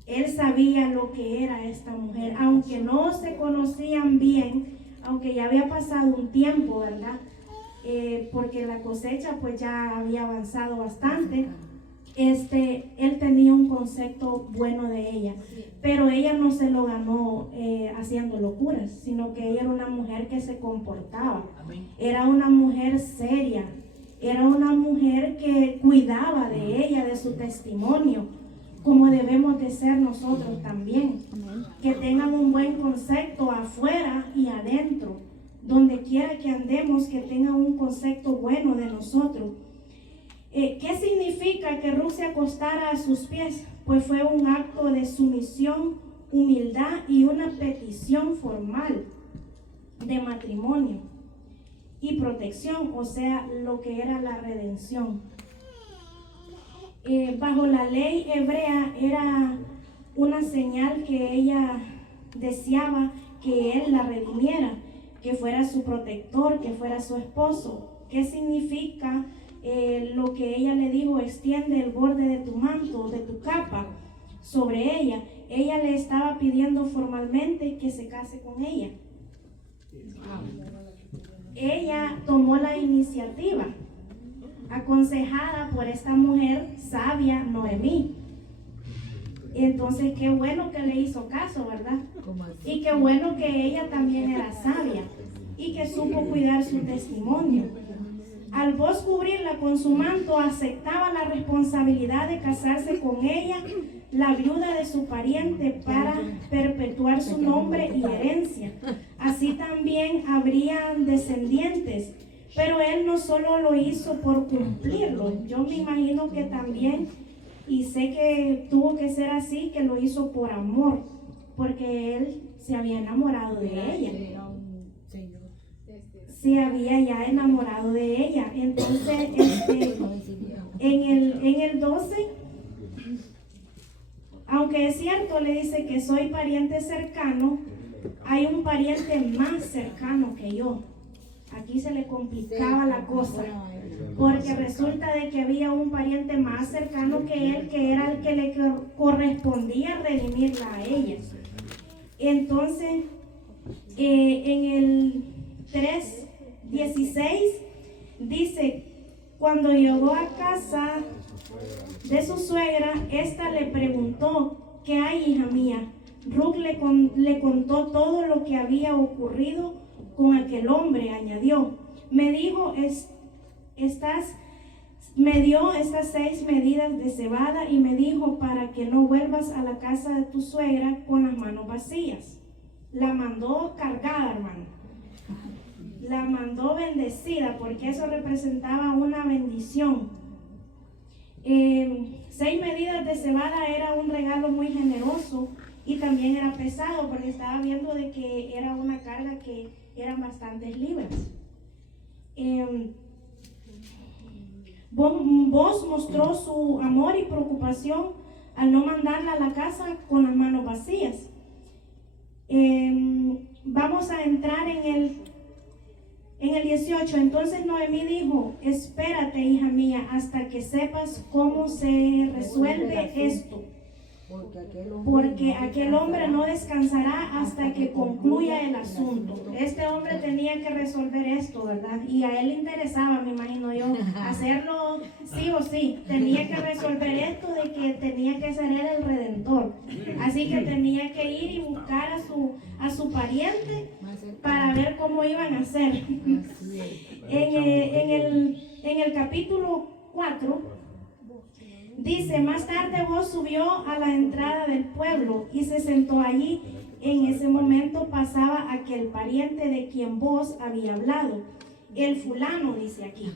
Él sabía lo que era esta mujer, aunque no se conocían bien, aunque ya había pasado un tiempo, ¿verdad? Porque la cosecha pues ya había avanzado bastante. Él tenía un concepto bueno de ella, pero ella no se lo ganó haciendo locuras, sino que ella era una mujer que se comportaba, era una mujer seria, era una mujer que cuidaba de ella, de su testimonio, como debemos de ser nosotros también, que tengan un buen concepto afuera y adentro, donde quiera que andemos, que tengan un concepto bueno de nosotros. ¿Qué significa que Ruth se acostara a sus pies? Pues fue un acto de sumisión, humildad y una petición formal de matrimonio y protección, o sea, lo que era la redención. Bajo la ley hebrea era una señal que ella deseaba que él la redimiera, que fuera su protector, que fuera su esposo. ¿Qué significa lo que ella le dijo? Extiende el borde de tu manto, de tu capa sobre ella. Ella le estaba pidiendo formalmente que se case con ella. Ella tomó la iniciativa, aconsejada por esta mujer sabia, Noemí. Entonces qué bueno que le hizo caso, ¿verdad? Y qué bueno que ella también era sabia y que supo cuidar su testimonio. Al vos cubrirla con su manto, aceptaba la responsabilidad de casarse con ella, la viuda de su pariente, para perpetuar su nombre y herencia. Así también habrían descendientes, pero él no solo lo hizo por cumplirlo, yo me imagino que también, y sé que tuvo que ser así, que lo hizo por amor, porque él se había enamorado de ella. Se había ya enamorado de ella. Entonces, en el 12, aunque es cierto, le dice que soy pariente cercano, hay un pariente más cercano que yo. Aquí se le complicaba la cosa, porque resulta de que había un pariente más cercano que él, que era el que le correspondía redimirla a ella. Entonces, en el 3:16 dice: cuando llegó a casa de su suegra, ésta le preguntó: ¿qué hay, hija mía? Ruth le contó todo lo que había ocurrido con aquel hombre. Añadió: me dio estas 6 medidas de cebada y me dijo para que no vuelvas a la casa de tu suegra con las manos vacías. La mandó cargada, hermano. La mandó bendecida, porque eso representaba una bendición. 6 medidas de cebada era un regalo muy generoso y también era pesado, porque estaba viendo de que era una carga que eran bastantes libras. Vos mostró su amor y preocupación al no mandarla a la casa con las manos vacías. Vamos a entrar en el 18. Entonces Noemí dijo: espérate, hija mía, hasta que sepas cómo se resuelve esto, porque aquel hombre no descansará hasta que concluya el asunto. Este hombre tenía que resolver esto, ¿verdad? Y a él le interesaba, me imagino yo, hacerlo sí o sí. Tenía que resolver esto de que tenía que ser él el redentor. Así que tenía que ir y buscar a su pariente para ver cómo iban a hacer. En el capítulo 4 dice: más tarde Vos subió a la entrada del pueblo y se sentó allí. En ese momento pasaba aquel pariente de quien Vos había hablado. El fulano, dice aquí,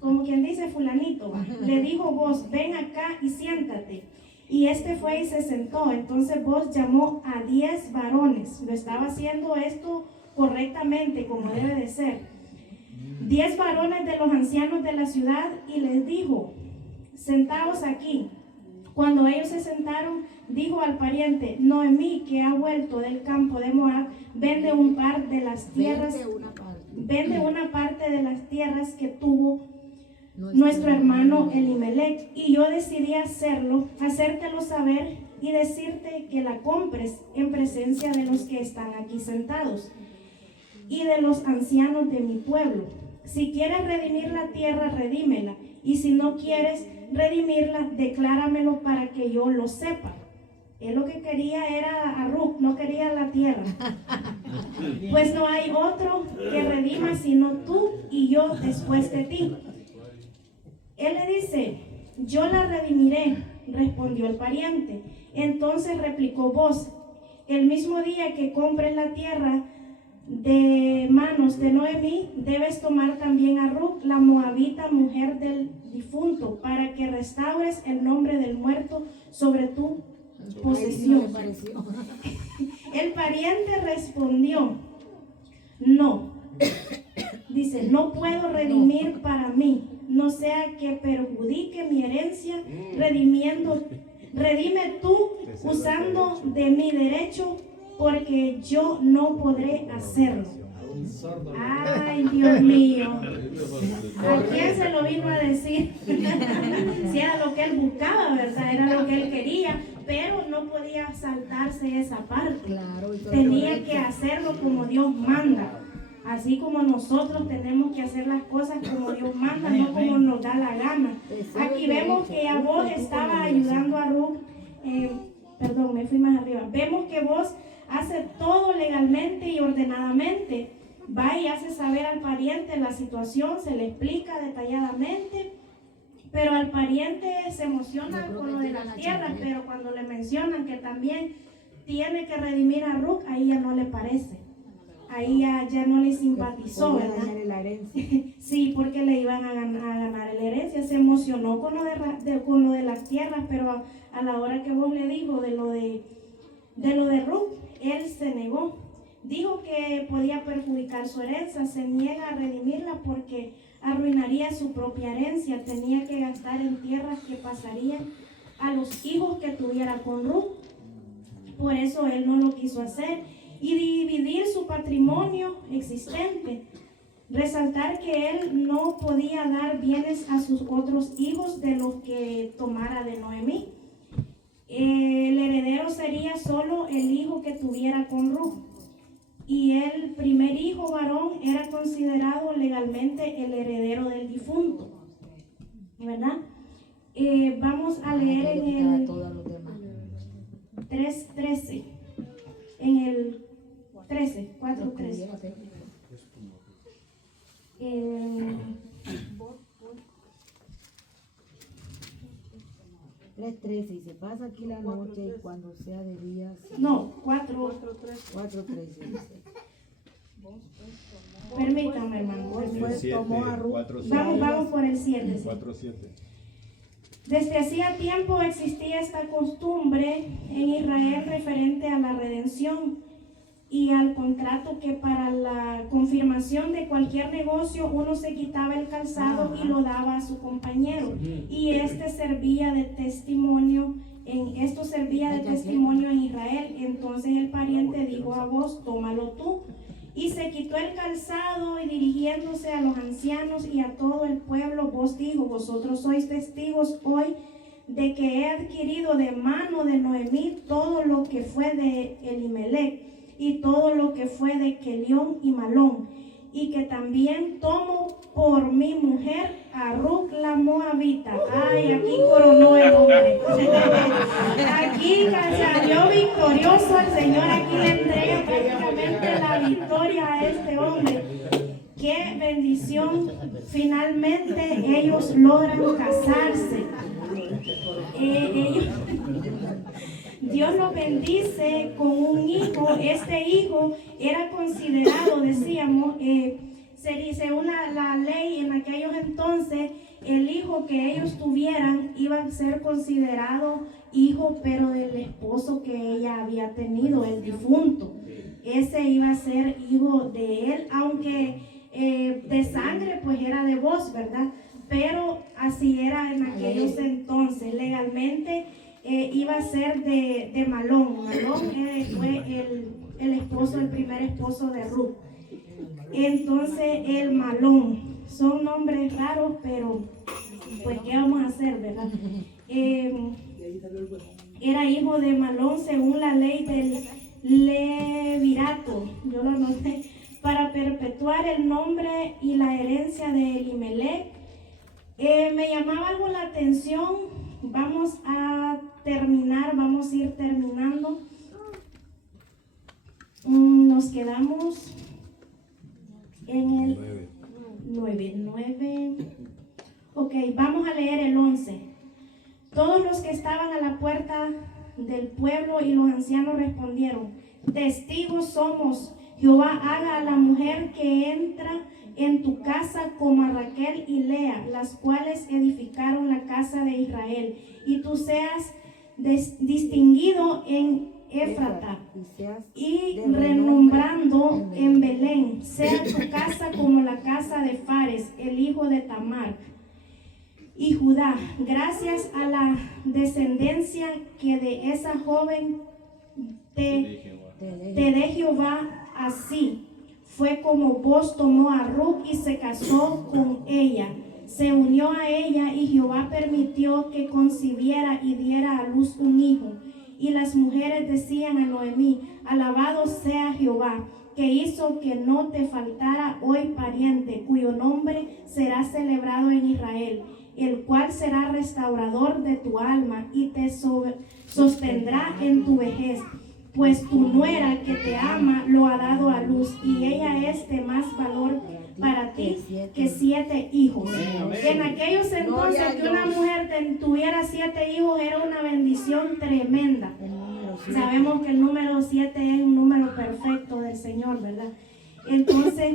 como quien dice fulanito, le dijo Vos: ven acá y siéntate. Y este fue y se sentó. Entonces Vos llamó a 10 varones. Lo estaba haciendo esto correctamente, como debe de ser. 10 varones de los ancianos de la ciudad y les dijo, sentaos aquí. Cuando ellos se sentaron, dijo al pariente, Noemí, que ha vuelto del campo de Moab, vende una parte de las tierras que tuvo nuestro hermano Elimelech, y yo decidí hacértelo saber y decirte que la compres en presencia de los que están aquí sentados y de los ancianos de mi pueblo. Si quieres redimir la tierra, redímela, y si no quieres redimirla, decláramelo para que yo lo sepa. Él lo que quería era a Ruth, no quería la tierra. Pues no hay otro que redima sino tú y yo después de ti. Él le dice, yo la redimiré, respondió el pariente. Entonces replicó Booz, el mismo día que compres la tierra de manos de Noemí, debes tomar también a Ruth, la moabita, mujer del difunto, para que restaures el nombre del muerto sobre tu posesión. El pariente respondió, no. Dice, no puedo redimir para mí, no sea que perjudique mi herencia, redime tú usando de mi derecho, porque yo no podré hacerlo. Ay, Dios mío. ¿A quién se lo vino a decir? Si era lo que él buscaba, ¿verdad? Era lo que él quería, pero no podía saltarse esa parte. Tenía que hacerlo como Dios manda. Así como nosotros tenemos que hacer las cosas como Dios manda, no como nos da la gana. Aquí vemos que a Booz estaba ayudando a Ruth. Perdón, me fui más arriba. Vemos que Booz hace todo legalmente y ordenadamente. Va y hace saber al pariente la situación, se le explica detalladamente, pero al pariente se emociona con lo de las tierras, pero cuando le mencionan que también tiene que redimir a Ruth, ahí ya no le parece. Ahí ya no le simpatizó, ¿verdad? Sí, porque le iban a ganar la herencia. Se emocionó con lo de las tierras, pero a la hora que vos le dijo de lo de Ruth, él se negó. Dijo que podía perjudicar su herencia, se niega a redimirla porque arruinaría su propia herencia. Tenía que gastar en tierras que pasarían a los hijos que tuviera con Ruth. Por eso él no lo quiso hacer. Y dividir su patrimonio existente. Resaltar que él no podía dar bienes a sus otros hijos de los que tomara de Noemí. El heredero sería solo el hijo que tuviera con Ruth. Y el primer hijo varón era considerado legalmente el heredero del difunto. ¿Verdad? Vamos a leer en el 3:13. En el 13, 4:13. 3:13 y se pasa aquí la noche y cuando sea de día. No, 4:13. Permítame, hermano. Después tomó a Ruth. Vamos por el 7. 4:7. Desde hacía tiempo existía esta costumbre en Israel referente a la redención y al contrato, que para la confirmación de cualquier negocio uno se quitaba el calzado y lo daba a su compañero, y este servía de testimonio. Esto servía de testimonio en Israel. Entonces el pariente dijo a Booz, tómalo tú. Y se quitó el calzado y dirigiéndose a los ancianos y a todo el pueblo, Booz dijo, vosotros sois testigos hoy de que he adquirido de mano de Noemí todo lo que fue de Elimelech y todo lo que fue de Kelión y Malón, y que también tomo por mi mujer a Ruth la moabita. Ay, aquí coronó el hombre. Aquí salió victorioso el Señor. Aquí le entrega prácticamente la victoria a este hombre. Qué bendición. Finalmente ellos logran casarse. Dios lo bendice con un hijo. Este hijo era considerado, decíamos, según la ley en aquellos entonces, el hijo que ellos tuvieran iba a ser considerado hijo, pero del esposo que ella había tenido, el difunto. Ese iba a ser hijo de él, aunque de sangre, pues era de voz, ¿verdad? Pero así era en aquellos entonces. Legalmente iba a ser de Malón. Malón fue el esposo, el primer esposo de Ruth. Entonces el Malón, son nombres raros, pero pues qué vamos a hacer, ¿verdad? Era hijo de Malón según la ley del Levirato, yo lo anoté, para perpetuar el nombre y la herencia de Elimelech. Me llamaba algo la atención. Vamos a ir terminando. Nos quedamos en el 9. Ok, vamos a leer el 11. Todos los que estaban a la puerta del pueblo y los ancianos respondieron: testigos somos. Jehová haga a la mujer que entra en tu casa como a Raquel y Lea, las cuales edificaron la casa de Israel, y tú seas distinguido en Éfrata y renombrando en Belén. Sea tu casa como la casa de Fares, el hijo de Tamar, y Judá. Gracias a la descendencia que de esa joven te dé Jehová. Así fue como vos tomó a Ruth y se casó con ella, se unió a ella, y Jehová permitió que concibiera y diera a luz un hijo. Y las mujeres decían a Noemí: alabado sea Jehová, que hizo que no te faltara hoy pariente, cuyo nombre será celebrado en Israel, el cual será restaurador de tu alma y te sostendrá en tu vejez. Pues tu nuera que te ama lo ha dado a luz, y ella es de más valor para ti que 7 hijos. En aquellos entonces, que una mujer tuviera 7 hijos era una bendición tremenda. Sabemos que el número 7 es un número perfecto del Señor, ¿verdad? Entonces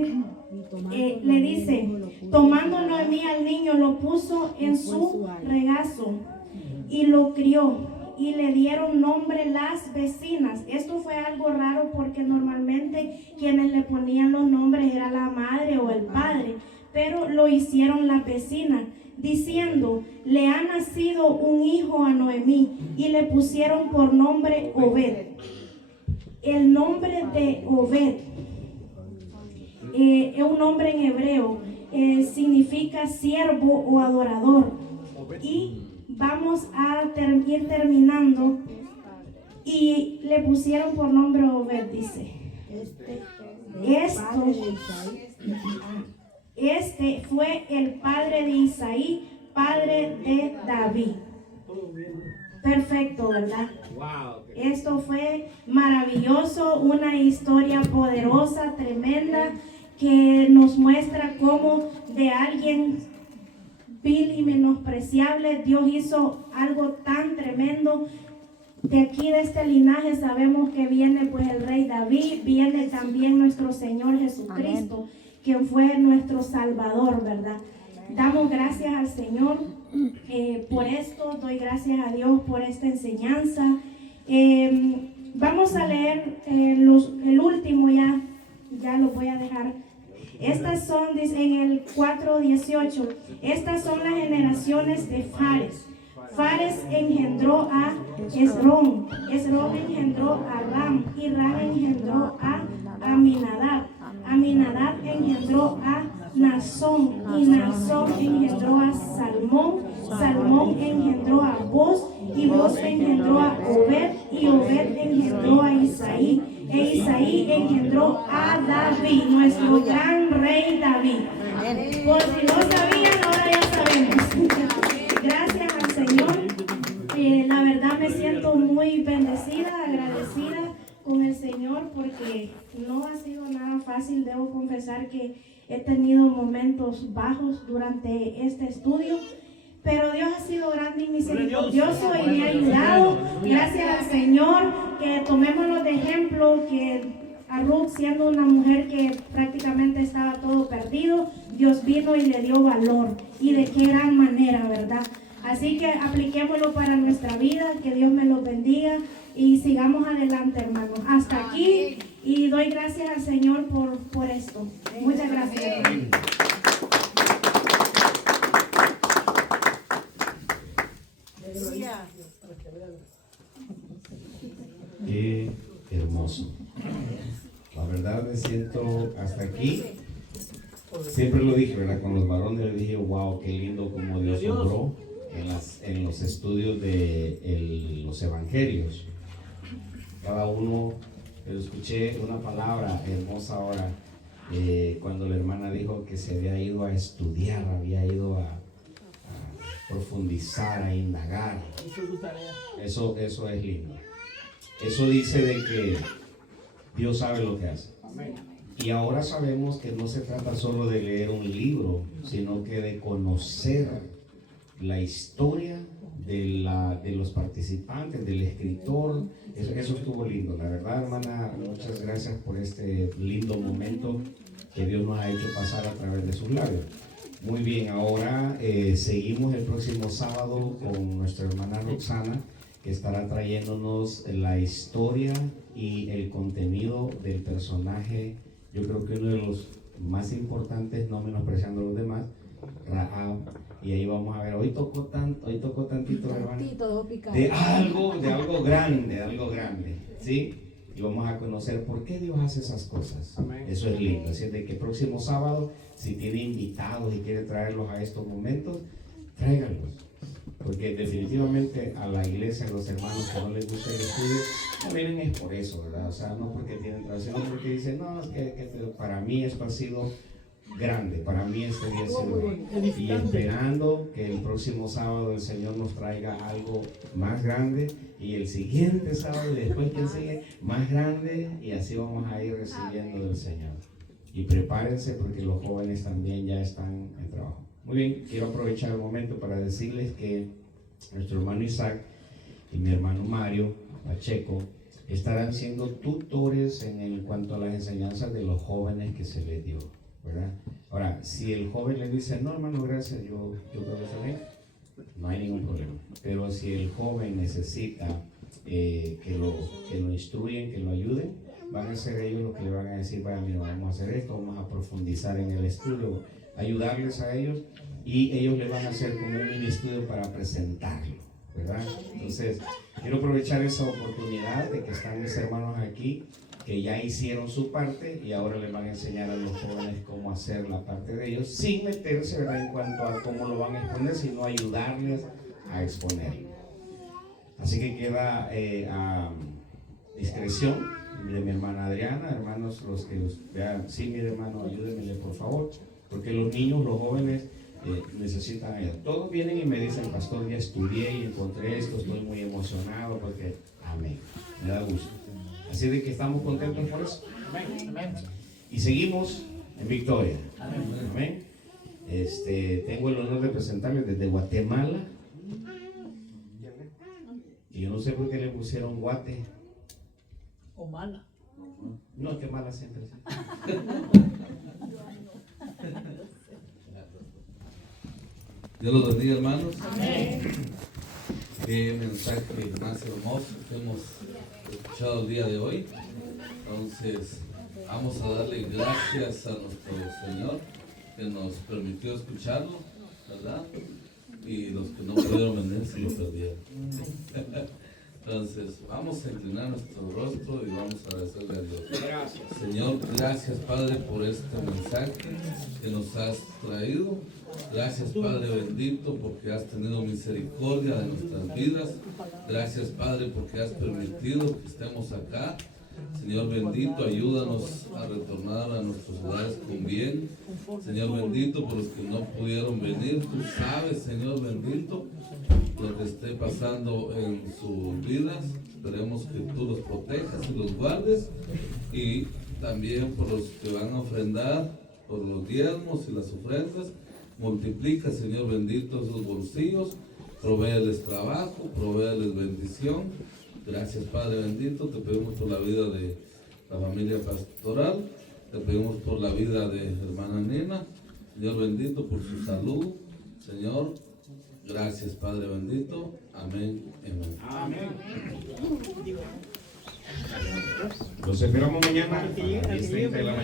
le dice: tomando Noemí al niño, lo puso en su regazo y lo crió, y le dieron nombre las vecinas. Esto fue algo raro, porque normalmente quienes le ponían los nombres era la madre o el padre, pero lo hicieron las vecinas, diciendo: le ha nacido un hijo a Noemí, y le pusieron por nombre Obed. El nombre de Obed es un nombre en hebreo, significa siervo o adorador. Y vamos a ir terminando. Y le pusieron por nombre Obed, dice. Este fue el padre de Isaí, padre de David. Perfecto, ¿verdad? Esto fue maravilloso, una historia poderosa, tremenda, que nos muestra cómo de alguien vil y menospreciable Dios hizo algo tan tremendo. De aquí, de este linaje, sabemos que viene pues el rey David, viene también nuestro Señor Jesucristo, quien fue nuestro Salvador, ¿verdad? Damos gracias al Señor por esto, doy gracias a Dios por esta enseñanza. Vamos a leer el último, ya lo voy a dejar. Estas son, dice en el 4:18, estas son las generaciones de Fares. Fares engendró a Esrom, Esrom engendró a Ram, y Ram engendró a Aminadab, Aminadab engendró a Nazón, y Nazón engendró a Salmón, Salmón engendró a Boz, y Boz engendró a Obed, y Obed engendró a Isaí, e Isaí engendró a David, nuestro gran rey David. Por si no sabían, ahora ya sabemos. Gracias al Señor. La verdad me siento muy bendecida, agradecida con el Señor, porque no ha sido nada fácil. Debo confesar que he tenido momentos bajos durante este estudio, pero Dios ha sido grande y misericordioso y me ha ayudado. Gracias al Señor, que tomémoslo de ejemplo, que a Ruth, siendo una mujer que prácticamente estaba todo perdido, Dios vino y le dio valor, y de qué gran manera, ¿verdad? Así que apliquémoslo para nuestra vida, que Dios me los bendiga y sigamos adelante, hermanos. Hasta aquí Y doy gracias al Señor por esto. Muchas gracias. Qué hermoso. La verdad me siento hasta aquí. Siempre lo dije, ¿verdad? Con los varones le dije, wow, qué lindo como Dios obró en los estudios de los evangelios. Cada uno, pero escuché una palabra hermosa ahora, cuando la hermana dijo que se había ido a estudiar, había ido a profundizar, a indagar. Eso es lindo. Eso dice de que Dios sabe lo que hace. Y ahora sabemos que no se trata solo de leer un libro, sino que de conocer la historia de los participantes, del escritor. Eso estuvo lindo. La verdad, hermana, muchas gracias por este lindo momento que Dios nos ha hecho pasar a través de sus labios. Muy bien, ahora seguimos el próximo sábado con nuestra hermana Roxana, que estará trayéndonos la historia y el contenido del personaje, yo creo que uno de los más importantes, no menospreciando a los demás, Rahab. Y ahí vamos a ver, hoy tocó tantito, hermano, de algo grande, ¿sí? Y vamos a conocer por qué Dios hace esas cosas. Eso es lindo. Así es de que el próximo sábado, si tiene invitados y quiere traerlos a estos momentos, tráiganlos. Porque definitivamente a la iglesia, a los hermanos que no les gusta el estudio, no vienen es por eso, ¿verdad? O sea, no porque tienen tradición, no porque dicen, no, es que para mí esto ha sido grande, para mí este día ha sido grande. Y esperando que el próximo sábado el Señor nos traiga algo más grande, y el siguiente sábado y después que sigue más grande, y así vamos a ir recibiendo del Señor. Y prepárense porque los jóvenes también ya están en trabajo. Muy bien, quiero aprovechar el momento para decirles que nuestro hermano Isaac y mi hermano Mario Pacheco estarán siendo tutores en cuanto a las enseñanzas de los jóvenes que se les dio, ¿verdad? Ahora, si el joven le dice, no hermano, gracias, yo creo que está bien, no hay ningún problema. Pero si el joven necesita que lo instruyen, que lo ayuden, van a ser ellos los que le van a decir, vaya, mira, vamos a hacer esto, vamos a profundizar en el estudio, ayudarles a ellos, y ellos le van a hacer como un mini estudio para presentarlo, ¿verdad? Entonces, quiero aprovechar esa oportunidad de que están mis hermanos aquí, que ya hicieron su parte, y ahora les van a enseñar a los jóvenes cómo hacer la parte de ellos, sin meterse, ¿verdad?, en cuanto a cómo lo van a exponer, sino ayudarles a exponerlo. Así que queda a discreción de mi hermana Adriana. Hermanos, los que vean, sí, mi hermano, ayúdenme por favor, porque los niños, los jóvenes necesitan ayuda. Todos vienen y me dicen, pastor, ya estudié y encontré esto, estoy muy emocionado porque, amén, me da gusto. Así de que estamos contentos por eso. Amén. Y seguimos en victoria. Amén. Tengo el honor de presentarles desde Guatemala. Y yo no sé por qué le pusieron Guate. O mala. No, que mala siempre. Dios los bendiga, hermanos. Amén. Qué mensaje más hermoso que hemos escuchado el día de hoy. Entonces, vamos a darle gracias a nuestro Señor que nos permitió escucharlo, ¿verdad? Y los que no pudieron venir se lo perdieron. Entonces, vamos a inclinar nuestro rostro y vamos a agradecerle a Dios. Gracias. Señor, gracias, Padre, por este mensaje que nos has traído. Gracias, Padre bendito, porque has tenido misericordia de nuestras vidas. Gracias, Padre, porque has permitido que estemos acá. Señor bendito, ayúdanos a retornar a nuestros hogares con bien. Señor bendito, por los que no pudieron venir, tú sabes, Señor bendito, lo que esté pasando en sus vidas. Esperemos que tú los protejas y los guardes. Y también por los que van a ofrendar, por los diezmos y las ofrendas, multiplica, Señor bendito, esos bolsillos, provéeles trabajo, provéeles bendición. Gracias, Padre bendito, te pedimos por la vida de la familia pastoral, te pedimos por la vida de hermana Nena, Señor bendito, por su salud, Señor, gracias, Padre bendito, amén, amén. Amén. Los esperamos mañana a las 10:30 de la mañana.